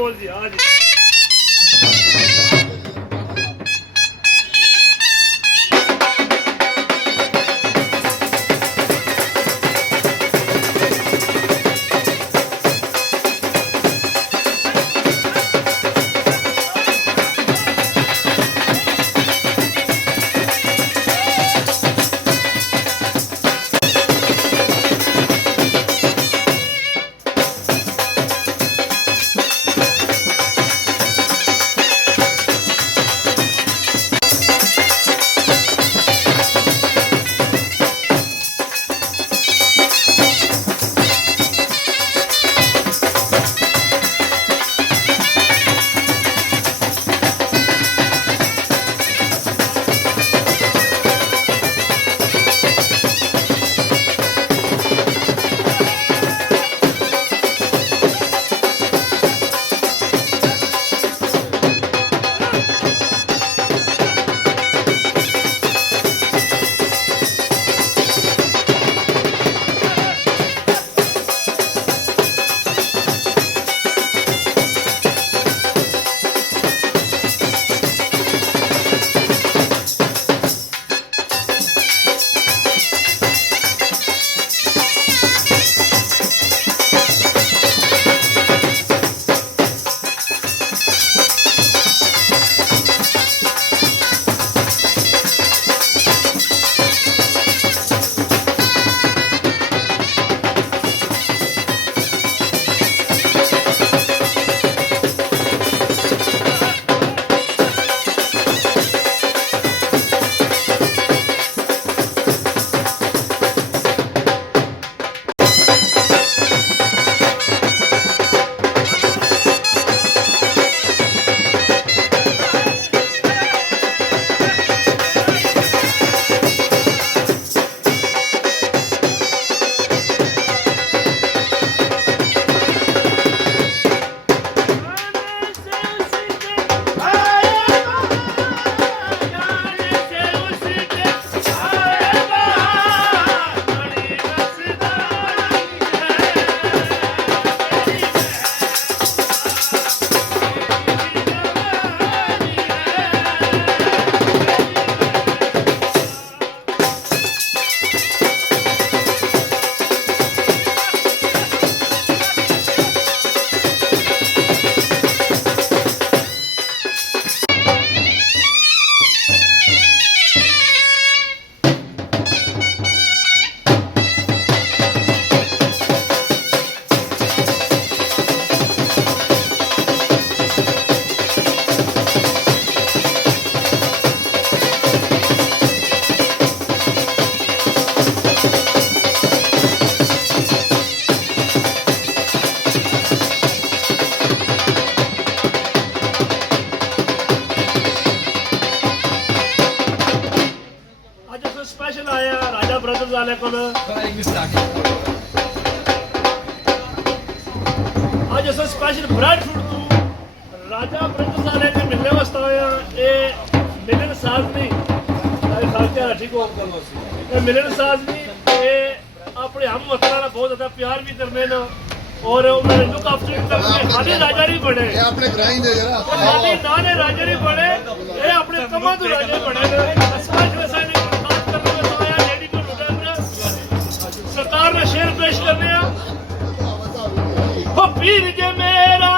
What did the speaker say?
बोल जी हाँ जी वाले को आज अस स्पेशल ब्रैडफोर्ड तो राजा ब्रदर्स वाले के मिलने वास्ते आया ये मिलन साज नहीं साल ठीक हो ये मिलन साज नहीं ये अपने हम वतन बहुत ज्यादा प्यार भी करने ना और उन्होंने लुक आफ्टर करके खाली राजा नहीं बने ये अपने ग्राइंड है जरा खाली नाले राजा नहीं बने ये अपने कमा तो राजा बने स्पेशल साइड बात करने में तो आया लेडी को सरकार ने शेर पेश करने हो पीर के मेरा